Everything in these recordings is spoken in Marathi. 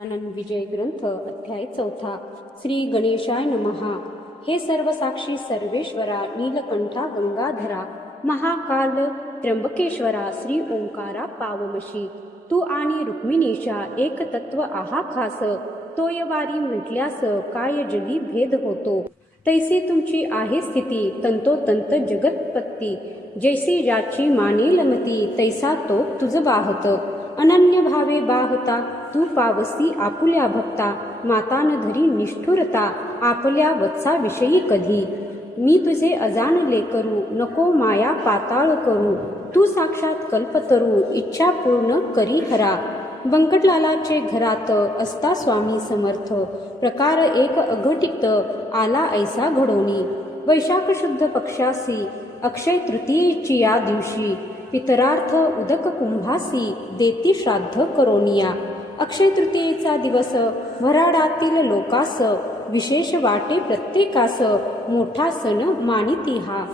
आनंद विजय ग्रंथ अध्याय 4 श्री गणेशाय नमहा। हे सर्व साक्षी सर्वेश्वरा, नीलकंठा गंगाधरा, महाकाल त्र्यंबकेश्वरा, श्री ओंकारा पावमशी, तू आणि रुक्मिणीच्या एक तत्व आहा खास, तोयवारी म्हटल्यास काय जगी भेद होतो, तैसी तुमची आहे स्थिती तंतोतंत जगतपत्ती, जैसी ज्याची मानेल मती तैसा तो तुझ बाहत, अनन्य भावे बाहता तू पावसी आपुल्या भक्ता, मातान धरी निष्ठुरता आपल्या वत्साविषयी कधी, मी तुझे अजानले करू नको माया पाताळ करू, तू साक्षात कल्पतरू इच्छा पूर्ण करी हरा, बंकटलालाचे घरात असता स्वामी समर्थ, प्रकार एक अघटित आला ऐसा घडोनी, वैशाख शुद्ध पक्षासी अक्षय तृतीयेची या दिवशी, पितरार्थ उदक कुंभासी देती श्राद्ध करोनिया, अक्षय तृतीयेचा दिवस वऱ्हाडातील लोकास विशेष वाटे प्रत्येकास, मोठा सण मानिती हा,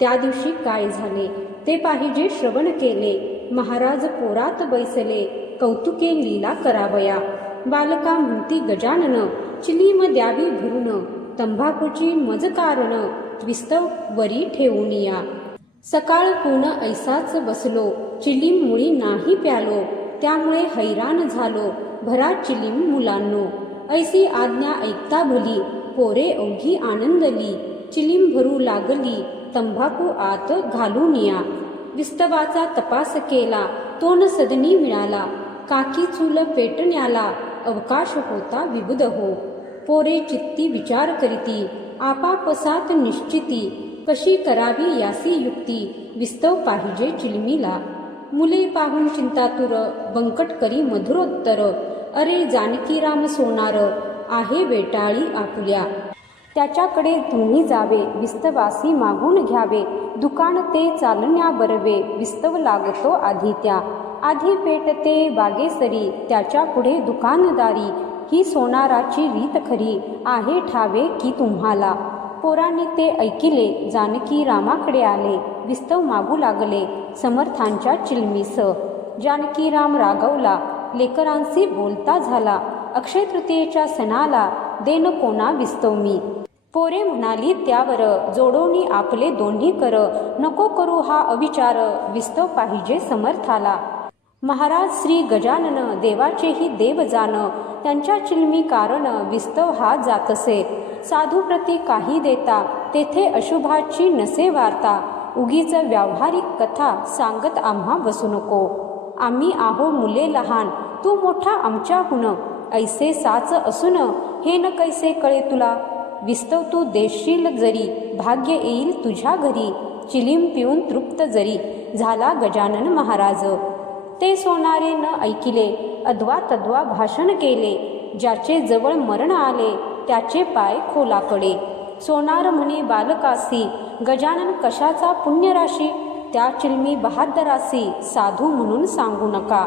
त्या दिवशी काय झाले ते पाहिजे श्रवण केले, महाराज पोरात बैसले कौतुके लीला करावया, बालका म्हणती गजानन चिलीम द्यावी भरून, तंबाखूची मज कारण विस्तव वरी ठेवूनिया, सकाळ पूर्ण ऐसाच बसलो चिलीम मुळी नाही प्यालो, त्यामुळे हैराण झालो भरा चिलीम मुलांनो, ऐसी आज्ञा ऐकता भली पोरे अवघी आनंदली, चिलीम भरू लागली तंबाखू आत घालूनिया, विस्तवाचा तपास केला तो न सदनी मिळाला, काकी चूल पेटण्याला अवकाश होता विबुध हो, पोरे चित्ती विचार करीती आपापसात निश्चिती, कशी करावी यासी युक्ती विस्तव पाहिजे चिलमीला, मुले पाहून चिंतातुर बंकट करी मधुरोत्तर, अरे जानकीराम सोनार आहे वेटाळी आपुल्या, त्याच्याकडे तुम्ही जावे विस्तवासी मागून घ्यावे, दुकान ते चालण्या बरवे विस्तव लागतो आधी त्या, आधी पेटते बागेसरी त्याच्या पुढे दुकानदारी, ही सोनाराची रीत खरी आहे ठावे की तुम्हाला, पोरांनी ते ऐकिले जानकी रामाकडे आले, विस्तव मागू लागले समर्थांच्या चिलमीस, जानकीराम रागवला लेकरांशी बोलता झाला, अक्षय तृतीयेच्या सणाला देन कोणा विस्तव मी, पोरे म्हणाली त्यावर जोडोनी आपले दोन्ही कर, नको करू हा अविचार विस्तव पाहिजे समर्थाला, महाराज श्री गजानन देवाचेही देव जाण, त्यांच्या चिलमी कारण विस्तव हा जातसे, साधू प्रती काही देता तेथे अशुभाची नसे वार्ता, उगीच व्यावहारिक कथा सांगत आम्हा बसू नको, आम्ही आहो मुले लहान तू मोठा आमच्याहून, ऐसे साच असून हे न कैसे कळे तुला, विस्तव तू देशील जरी भाग्य येईल तुझ्या घरी, चिलीम पिऊन तृप्त जरी झाला गजानन महाराज, ते सोनारे न ऐकिले अद्वा तद्वा भाषण केले, ज्याचे जवळ मरण आले त्याचे पाय खोलाकडे, सोनार म्हणे बालकासी गजानन कशाचा पुण्यराशी, त्या चिलमी बहादरासी साधू म्हणून सांगू नका,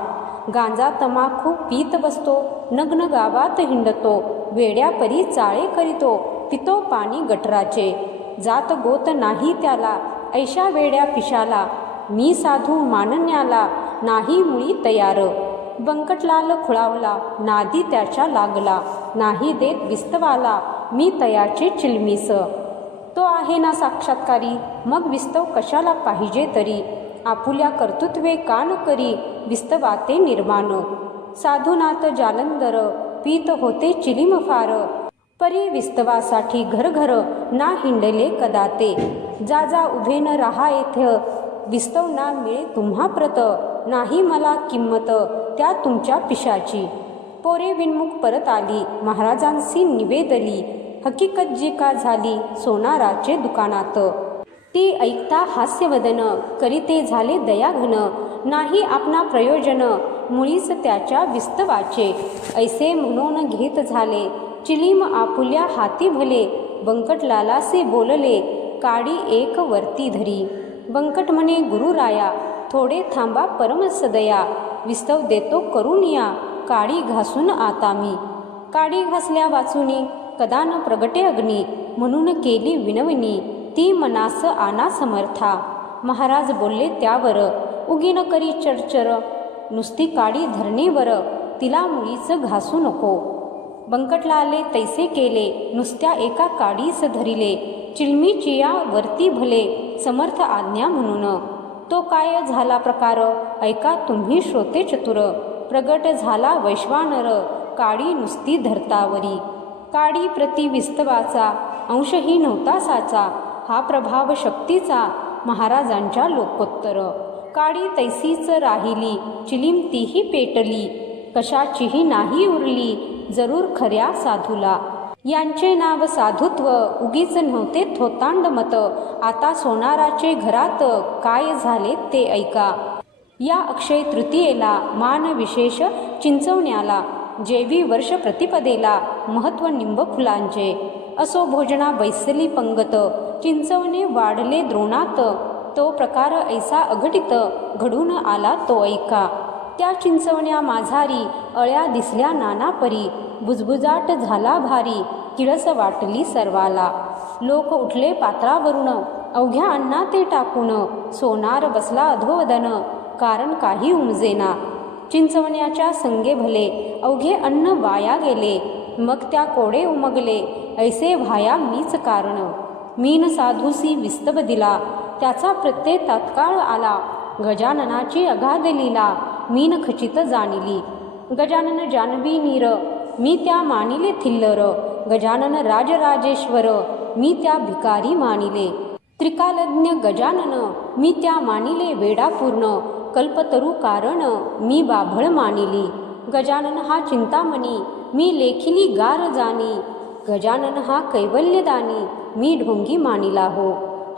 गांजा तमाखू पीत बसतो नग्न गावात हिंडतो, वेड्यापरी चाळे करीतो पितो पाणी गटराचे, जात गोत नाही त्याला ऐशा वेड्या पिशाला, मी साधू मानण्याला नाही मुळी तयार, बंकटलाल खुळावला नादी त्याच्या लागला, नाही देत विस्तवाला मी तयाचे चिलमीस, तो आहे ना साक्षात्कारी मग विस्तव कशाला पाहिजे तरी, आपुल्या कर्तृत्वे कान करी विस्तवाते निर्माण, साधुनाथ जालंधर पीत होते चिलीम फार, परी विस्तवासाठी घर घर ना हिंडले कदाते, जा जा उभे न राहा येथे विस्तव ना मिळे तुम्हा प्रत, नाही मला किंमत त्या तुमच्या पिशाची, पोरे विनमुख परत आली महाराजांशी निवेदली, हकीकत जी का झाली सोनाराचे दुकानात, ती ऐकता हास्यवदन करीते झाले दयाघन, नाही आपणा प्रयोजन मुळीच त्याच्या विस्तवाचे, ऐसे म्हणून घेत झाले चिलीम आपुल्या हाती भले, बंकटलालासे बोलले काडी एक वरती धरी, बंकट म्हणे गुरुराया थोडे थांबा परमसदया, विस्तव देतो करूनिया काडी घासून आता मी, काडी घासल्या वाचुनी कदा न प्रगटे अग्नी, म्हणून केली विनवणी ती मनास आना समर्था, महाराज बोलले त्यावर उगीन करी चरचर, नुसती काडी धरणेवर तिला मुळीच घासू नको. बंकटलाले तैसे केले, नुसत्या एका काडीस धरिले, चिलमीचिया वरती भले, समर्थ आज्ञा म्हणून. तो काय झाला प्रकार, ऐका तुम्ही श्रोते चतुर. प्रगट झाला वैश्वानर, काडी नुसती धरतावरी. काडी प्रति विस्तवाचा, अंशही नव्हता साचा, हा प्रभाव शक्तीचा, महाराजांच्या लोकोत्तर. काडी तैसीच राहिली, चिलीम तीही पेटली, कशाचीही नाही उरली, जरूर खऱ्या साधूला. यांचे नाव साधुत्व, उगीच नव्हते थोतांड मत. आता सोनाराचे घरात, काय झाले ते ऐका. या अक्षय तृतीयेला, मान विशेष चिंचवण्याला, जेवी वर्ष प्रतिपदेला, महत्व निंब फुलांचे. असो भोजना बैसली पंगत, चिंचवणे वाढले द्रोणात. तो प्रकार ऐसा अघटित, घडून आला तो ऐका. त्या चिंचवण्या माझारी, अळ्या दिसल्या नाना परी, बुजबुजाट झाला भारी, किळस वाटली सर्वाला. लोक उठले पात्रावरून, अवघ्या अन्ना ते टाकून, सोनार बसला अधोवदन, कारण काही उमजेना. चिंचवण्याच्या संगे भले, अवघे अन्न वाया गेले, मग त्या कोडे उमगले, ऐसे व्हाया मीच कारण. मीन साधूसी विस्तव दिला, त्याचा प्रत्यय तात्काळ आला, गजाननाची अगाध लीला, मीन खचित जाणिली. गजानन जानवी नीर, मी त्या मानिले थिल्लर, गजानन राजराजेश्वर, मी त्या भिकारी मानिले. त्रिकालज्ञ गजानन, मी त्या मानिले वेडापूर्ण, कल्पतरू कारण, मी बाभळ मानिली. गजानन हा चिंतामणी, मी लेखिली गार जाणी, गजानन हा कैवल्यदानी, मी ढोंगी मानिला हो.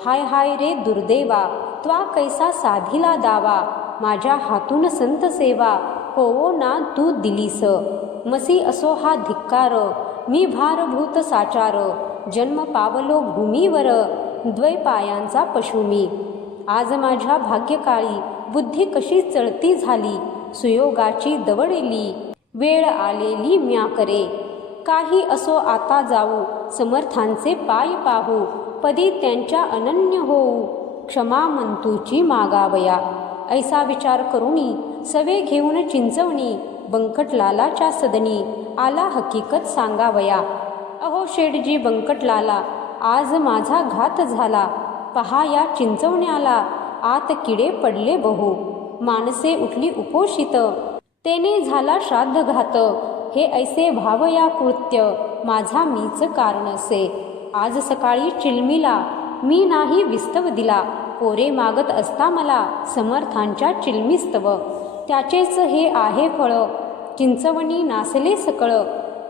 हाय हाय रे दुर्दैवा, त्वा कैसा साधिला दावा, माझ्या हातून संत सेवा, होवो ना तू दिलीस. मसी असो हा धिक्कार, मी भारभूत साचार, जन्म पावलो भूमीवर, द्वैपायांचा पशु मी. आज माझ्या भाग्यकाळी, बुद्धी कशी चळती झाली, सुयोगाची दवडेली, वेळ आलेली म्या करे. काही असो आता जाऊ, समर्थांचे पाय पाहू, पदी त्यांच्या अनन्य होऊ, क्षमा मंतूची मागावया. ऐसा विचार करुणी, सवे घेऊन चिंचवणी, बंकटलालाच्या सदनी, आला हकीकत सांगावया. अहो शेठजी बंकटलाला, आज माझा घात झाला, पहा या चिंचवण्याला, आत किडे पडले बहु. माणसे उठली उपोषित, तेने झाला श्राद्धघात, हे ऐसे भावया कृत्य, माझा मीच कारण असे. आज सकाळी चिलमीला, मी नाही विस्तव दिला, पोरे मागत असता मला, समर्थांच्या चिलमीस्तव. त्याचेच हे आहे फळ, चिंचवणी नासले सकळ.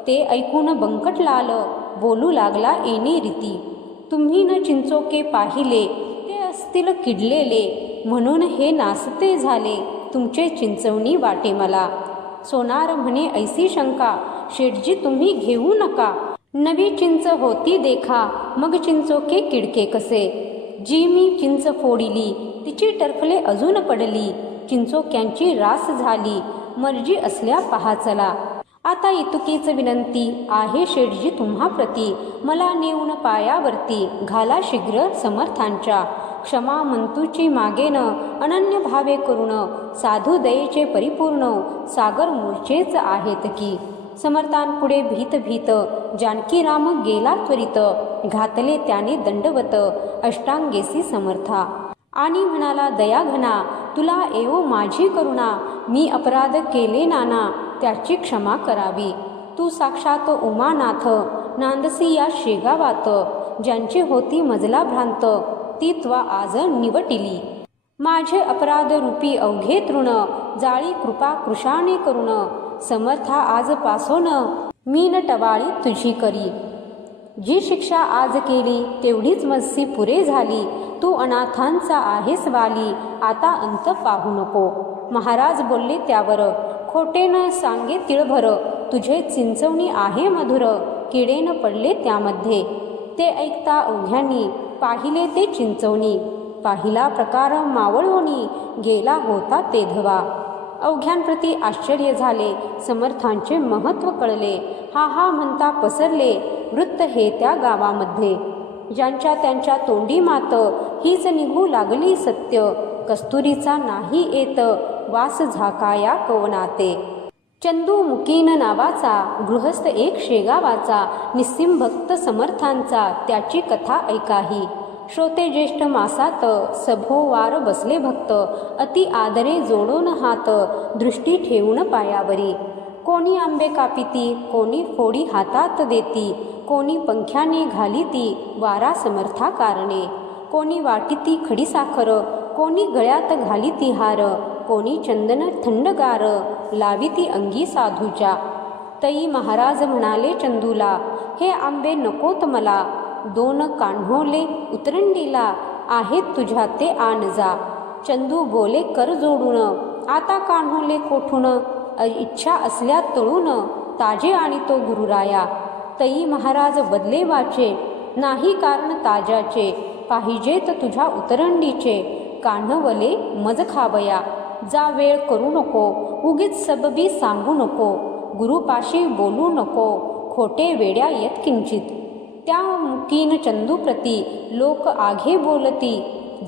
ते ऐकून बंकटलाल, बोलू लागला येणे रीती. तुम्ही न चिंचोके पाहिले, ते असतील किडलेले, म्हणून हे नासते झाले, तुमचे चिंचवणी वाटे मला. सोनार म्हणे ऐसी शंका, शेठजी तुम्ही घेऊ नका, नवी चिंच होती देखा, मग चिंचोके किडके कसे. जी मी चिंच फोडिली, तिची टरफले अजून पडली, चिंचोक्यांची रास झाली, मर्जी असल्या पहा चला. आता इतुकीच विनंती आहे शेठजी तुम्हा प्रती, मला नेऊन पायावरती, घाला शीघ्र समर्थांच्या. क्षमा मंतूची मागेन, अनन्य भावे करुण, साधू दयेचे परिपूर्ण, सागर मूळचेच आहेत की. समर्थांपुढे भीत भीत, जानकीराम गेला त्वरित, घातले त्याने दंडवत, अष्टांगेसी समर्था. आणि म्हणाला दयाघना, तुला एवो माझी करुणा, मी अपराध केले नाना, त्याची क्षमा करावी. तू साक्षात उमानाथ, नांदसी या शेगावात, ज्यांची होती मजला भ्रांत, ती त्वा आज निवटिली. माझे अपराध रूपी अवघे तृण, जाळी कृपा कृशाने करुण, समर्था आज पासोन, मी न टवाळी तुझी करी. जी शिक्षा आज केली, तेवढीच मजसी पुरे झाली, तू अनाथांचा आहेस वाली, आता अंत पाहू नको. महाराज बोलले त्यावर, खोटे न सांगे तिळभर, तुझे चिंचवणी आहे मधुर, किडेन पडले त्यामध्ये. ते ऐकता अवघ्यांनी, पाहिले ते चिंचवणी, पाहिला प्रकार मावळोनी, गेला होता ते धवा. अवघ्यांप्रती आश्चर्य झाले, समर्थांचे महत्त्व कळले, हा हा म्हणता पसरले, वृत्त हे त्या गावामध्ये. ज्यांच्या त्यांच्या तोंडी मात, हीच निघू लागली सत्य, कस्तुरीचा नाही येत, वास झाकाया कवनाते. चंदू मुकीन नावाचा गृहस्थ एक शेगावाचा, निस्सिम भक्त समर्थांचा त्याची कथा ऐकाही. श्रोते ज्येष्ठ मासात सभोवार बसले भक्त, अति आदरे जोडून हात दृष्टी ठेवून पायावरी. कोणी आंबे कापिती, कोणी फोडी हातात देती, कोणी पंख्याने घालिती वारा समर्था कारणे. कोणी वाटिती खडीसाखर, कोणी गळ्यात घालिती हार, कोणी चंदन थंडगार लाविती अंगी साधूच्या. तई महाराज म्हणाले चंदूला, हे आंबे नकोत मला, 2 कान्होले उतरंडीला आहेत तुझ्या ते आण जा. चंदू बोले कर जोडून, आता कान्होले कोठून, इच्छा असल्या तळून ताजे आणि तो गुरुराया. तई महाराज बदले वाचे, नाही कारण ताज्याचे, पाहिजेत तुझ्या उतरंडीचे, कान्हवले मज खावया. जा वेळ करू नको, उगीच सबबी सांगू नको, गुरुपाशी बोलू नको, खोटे वेड्या येत किंचित. त्या मुकीन चंदूप्रती लोक आघे बोलती,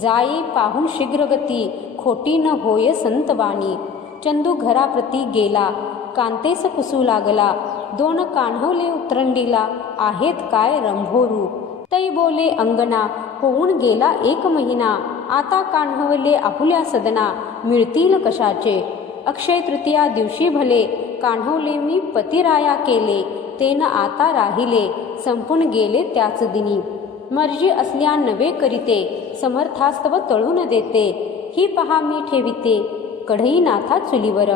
जाई पाहून शीघ्रगती, खोटी न होय संतवाणी. चंदू घराप्रती गेला, कांतेस पुसू लागला, 2 कान्हवले उतरंडीला आहेत काय रंभोरू. तै बोले अंगना, होऊन गेला 1 महिना, आता कान्हवले आपुल्या सदना, मिळतील कशाचे. अक्षय तृतीया दिवशी भले, कान्हवले मी पतिराया केले, तेन आता राहिले, संपून गेले त्याच दिनी. मर्जी असल्या नवे करीते, समर्थास्तव तळून देते, ही पहा मी ठेविते, कढई नाथा चुलीवर.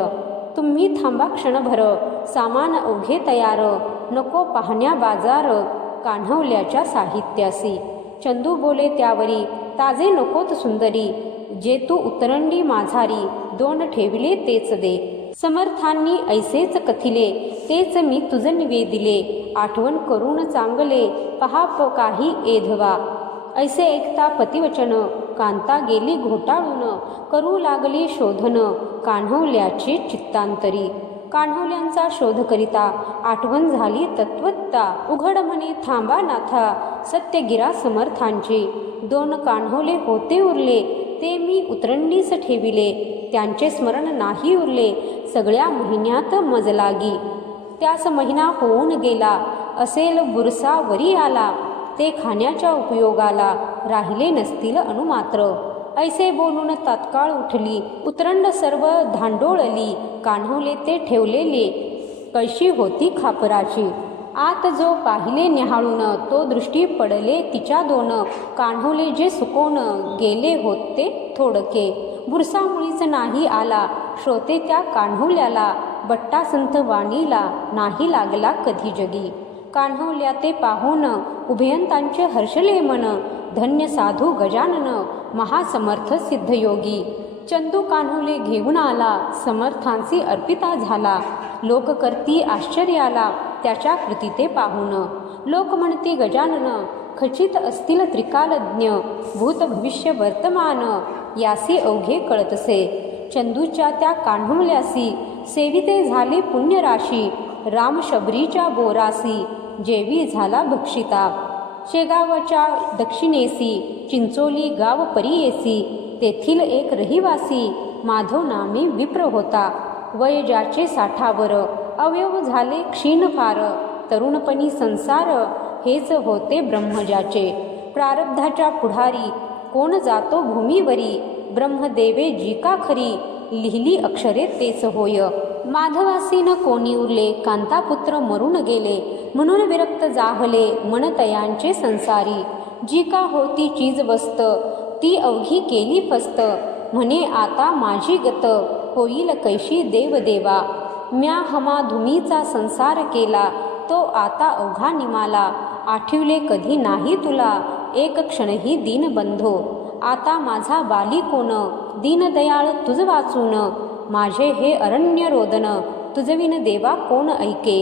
तुम्ही थांबा क्षणभर, सामान ओघे तयार, नको पाहण्या बाजार, कान्हवल्याच्या साहित्यासी. चंदू बोले त्यावरी, ताजे नकोत सुंदरी, जे तू उतरंडी माझारी, 2 ठेविले तेच दे. समर्थांनी ऐसेच कथिले, तेच मी तुझ निवेदिले, आठवण करून चांगले, पहा काही एधवा. ऐसे ऐकता पतिवचन, कांता गेली घोटाळून, करू लागली शोधन, कान्हवल्याचे चित्तांतरी. कान्हवल्यांचा शोध करिता, आठवण झाली तत्वत्ता, उघड म्हणे थांबा नाथा, सत्यगिरा समर्थांचे. 2 कान्हवले होते उरले, ते मी उतरंडीस ठेविले, त्यांचे स्मरण नाही उरले, सगळ्या महिन्यात मज लागी. त्यास महिना होऊन गेला, असेल बुरसा वरी आला, ते खाण्याच्या उपयोगाला, राहिले नसतील अनुमात्र. ऐसे बोलून तात्काळ उठली, उतरंड सर्व धांडोळली, कान्हवले ते ठेवलेले, कळशी होती खापराची. आत जो पाहिले निहाळून, तो दृष्टी पडले तिच्या 2, कान्हवले जे सुकोन गेले होते थोडके. बुरसा मुळीच नाही आला, श्रोते त्या कान्हवल्याला, बट्टा संत वाणीला नाही लागला कधी जगी. कान्हवल्या ते पाहून उभयंतांचे हर्षले मन, धन्य साधू गजानन, महासमर्थ सिद्धयोगी. चंदू कान्हवले घेऊन आला, समर्थांसी अर्पिता झाला, लोक करती आश्चर्याला, त्याच्या कृती ते पाहून. लोक म्हणती गजानन, खचित असतील त्रिकालज्ञ, भूत भविष्य वर्तमान, यासी अवघे कळतसे. चंदूच्या त्या कान्हवल्यासी, सेविते झाले पुण्यराशी, राम शबरीच्या बोरासी, जेवी झाला भक्षिता. शेगावच्या दक्षिणेसी, चिंचोली गाव परियेसी, तेथील एक रहिवासी, माधव नामे विप्र होता. वय ज्याचे 60वर, अवयव झाले क्षीण फार, तरुणपणी संसार, हेच होते ब्रह्मजाचे. प्रारब्धाच्या पुढारी, कोण जातो भूमीवरी, ब्रह्मदेवे जी का खरी, लिहिली अक्षरे तेच होय. माधवासी न कोणी उरले, कांतापुत्र मरून गेले, म्हणून विरक्त जाहले मन तयांचे संसारी. जी का होती चीज वस्त, ती अवघी केली फस्त, म्हणे आता माझी गत, होईल कैशी देवदेवा. म्या हमा धुमीचा संसार केला, तो आता अवघा निमाला, आठवले कधी नाही तुला, एक क्षणही दीनबंधो. आता माझा बाली कोण, दीनदयाळ तुझ वाचून, माझे हे अरण्य रोदन, तुझविन देवा कोण ऐके.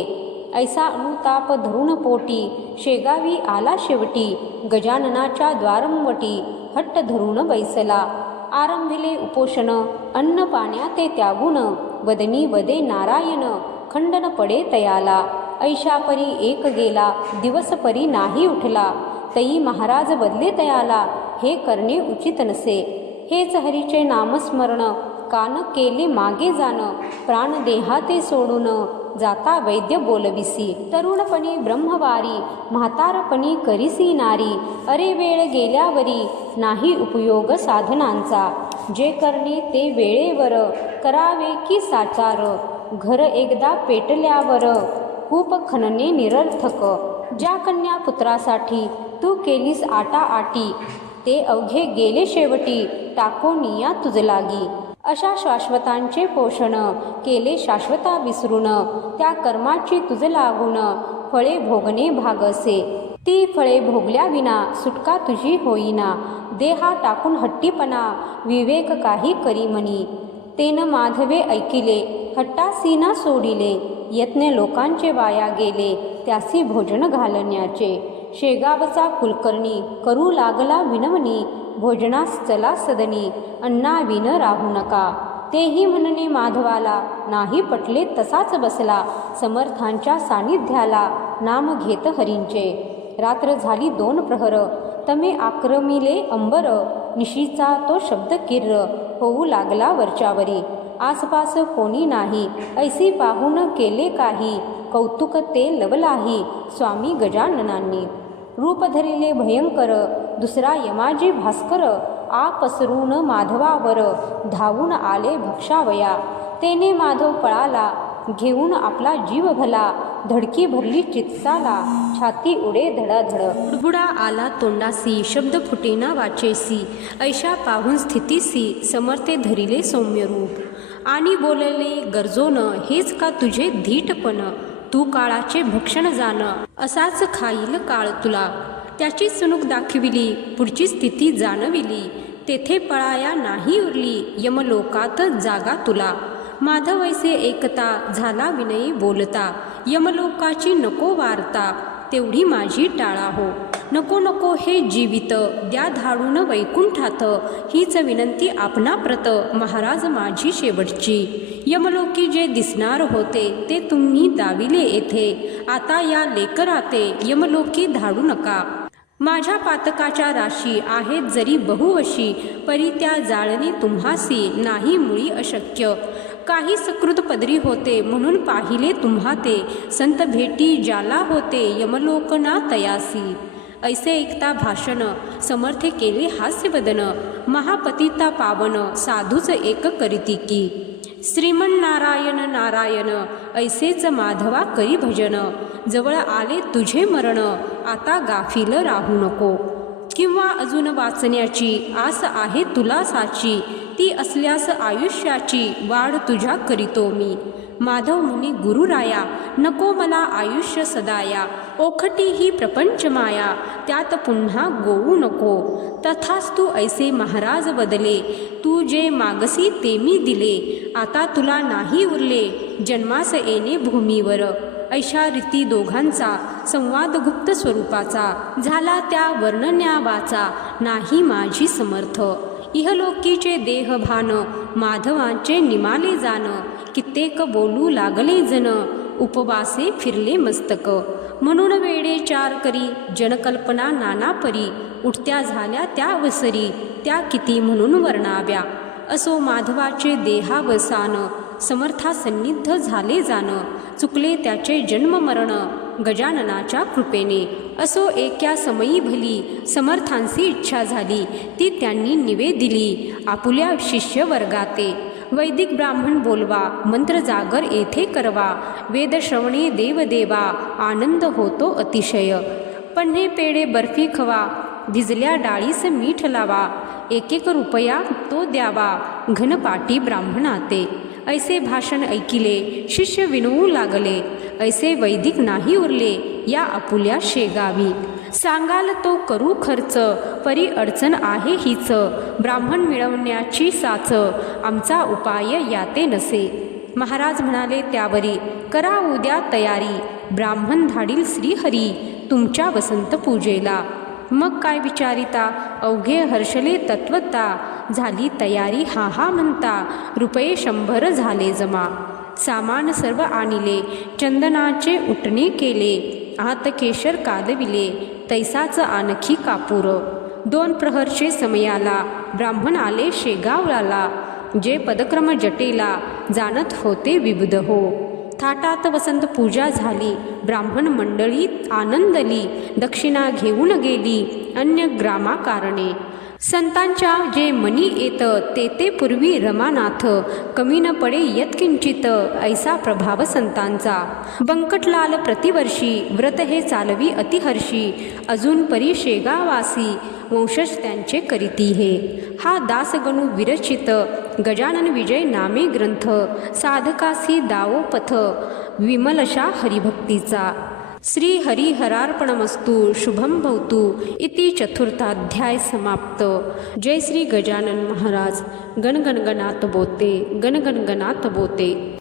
ऐसा अनुताप धरून पोटी, शेगावी आला शेवटी, गजाननाच्या द्वारंवटी, हट्ट धरून बैसला. आरंभिले उपोषण, अन्न पाण्या ते त्यागून, वदनी वदे नारायण, खंडन पडे तयाला. ऐशापरी एक गेला, दिवस परी नाही उठला, तई महाराज बदले तयाला, हे करणे उचित नसे. हेच हरीचे नामस्मरण, कान केले मागे जाण, प्राण देहाते सोडून जाता वैद्य बोलविसी. तरुणपणी ब्रह्मवारी, म्हातारपणी करिसी नारी. अरे वेळ गेल्यावरी, नाही उपयोग साधनांचा. जे करणे ते वेळेवर, करावे की साचार. घर एकदा पेटल्यावर, कूप खणणे निरर्थक. ज्या कन्या पुत्रासाठी तू केलीस आटाआटी, ते अवघे गेले शेवटी, टाकोनिया तुझ लागी. अशा शाश्वतांचे पोषण केले शाश्वता विसरून, त्या कर्माची तुझ लागून फळे भोगणे भागसे. ती फळे भोगल्याविना सुटका तुझी होईना. देहा टाकून हट्टीपणा, विवेक काही करी म्हणी. तेन माधवे ऐकिले, हट्टासीना सोडिले. यत्न लोकांचे वाया गेले, त्यासी भोजन घालण्याचे. शेगावचा कुलकर्णी करू लागला विनवणी, भोजनास चला सदनी, अन्नाविन राहू नका. तेही म्हणणे माधवाला, नाही पटले तसाच बसला. समर्थांच्या सानिध्याला, नाम घेत हरींचे. रात्र झाली 2 प्रहर, तमे आक्रमिले अंबर. निशीचा तो शब्द किर्र, होऊ लागला वरच्यावरी. आसपास कोणी नाही, ऐसी पाहून केले काही. कौतुक ते लवलाही, स्वामी गजाननांनी. रूप धरिले भयंकर, दुसरा यमाजी भास्कर. आ पसरून माधवावर, धावून आले भक्षावया. तेने माधव पळाला, घेऊन आपला जीव भला. धडकी भरली चित्ताला, छाती उडे धडाधड. बुडबुडा आला तोंडासी, शब्द फुटेना वाचेसी. ऐशा पाहून स्थितीसी, समर्थे धरिले सौम्य रूप. आणि बोलले गरजोन, हेच का तुझे धीटपण. तू काळाचे भक्षण जाण, असाच खाईल काळ तुला. त्याची चुणूक दाखविली, पुढची स्थिती जाणविली. तेथे पळाया नाही उरली, यमलोकात जागा तुला. माधव ऐसे एकता, झाला विनयी बोलता. यमलोकाची नको वार्ता, तेवढी माझी टाळा हो. नको नको हे जीवित, द्या धाडून वैकुंठात. हीच विनंती आपणाप्रत, महाराज माझी शेवटची. यमलोकी जे दिसणार होते, ते तुम्ही दाविले येथे. आता या लेकराते, यमलोकी धाडू नका. माझ्या पातकाच्या राशी आहेत जरी बहुवशी, परी त्या जाळणे तुम्हासी, नाही मुळी अशक्य. काही सकृत पदरी होते, म्हणून पाहिले तुम्हा ते. संत भेटी ज्याला होते, यमलोकना तयासी. ऐसे ऐकता भाषण, समर्थे केले हास्यवदन. महापतिता पावन, साधूच एक करीती की. श्रीमन नारायण नारायण, ऐसेच माधवा करी भजन. जवळ आले तुझे मरण, आता गाफील राहू नको. किंवा अजून वाचण्याची आस आहे तुला साची. ती असल्यास आयुष्याची वाढ तुझ्या करीतो मी. माधव म्हणे गुरुराया, नको मला आयुष्य सदाया. ओखटी ही प्रपंच माया, त्यात पुन्हा गोवू नको. तथास्तु ऐसे महाराज बदले, तू जे मागसी ते मी दिले. आता तुला नाही उरले, जन्मास येणे भूमीवर. ऐशा रीती दोघांचा संवाद गुप्त स्वरूपाचा. झाला त्या वर्णन्यावाचा, नाही माझी समर्थ. इहलोकीचे देहभान, माधवांचे निमाले जाण. कित्येक बोलू लागले जन, उपवासे फिरले मस्तक. म्हणून वेडे चार करी, जनकल्पना नाना परी. उठत्या झाल्या त्या अवसरी, त्या किती म्हणून वर्णाव्या. असो माधवाचे देहावसान, समर्था सन्निध झाले जाण. चुकले त्याचे जन्म मरण, गजाननाच्या कृपेने. असो एका समयी भली, समर्थांची इच्छा झाली. ती त्यांनी निवेदिली, आपुल्या शिष्य वर्गाते. वैदिक ब्राह्मण बोलवा, मंत्र जागर येथे करवा. वेदश्रवणे देवदेवा, आनंद होतो अतिशय. पन्हे पेढे बर्फी खवा, भिजल्या डाळीस मीठ लावा. 1 रुपया तो द्यावा, घनपाटी ब्राह्मणाते. ऐसे भाषण ऐकिले, शिष्य विनवू लागले. ऐसे वैदिक नाही उरले, या आपुल्या शेगावी. सांगाल तो करू खर्च, परी अडचण आहे हीच. ब्राह्मण मिळवण्याची साच, आमचा उपाय याते नसे. महाराज म्हणाले त्यावरी, करा उद्या तयारी. ब्राह्मण धाडील श्रीहरी, तुमच्या वसंत पूजेला. मग काय विचारिता, अवघे हर्षले तत्वता. झाली तयारी हा हा म्हणता, रुपये 100 झाले जमा. सामान सर्व आणिले, चंदनाचे उटणे केले. आत केशर कादविले, तैसाच आणखी कापूर. 2 प्रहरचे समयाला, ब्राह्मण आले शेगावला. जे पदक्रम जटेला जाणत होते विबुध हो. थाटात वसंत पूजा झाली, ब्राह्मण मंडळीत आनंदली, दक्षिणा घेऊन गेली अन्य ग्रामाकारणे. संतांच्या जे मनी येत ते पूर्वी रमानाथ, कमी न पडे यत्किंचित ऐसा प्रभाव संतांचा. बंकटलाल प्रतिवर्षी व्रत हे चालवी अतिहर्षी, अजून परी शेगावासी वंशज त्यांचे करीती हे. हा दासगणू विरचित गजानन विजय नामे ग्रंथ, साधकासी दावो पथ विमलशा हरिभक्तीचा. श्री हरिहरार्पणमस्तु. शुभम भवतु इति चतुर्थाध्याय समाप्त. जय श्री गजानन महाराज. गणगणगणात बोते, गणगणगणात बोते.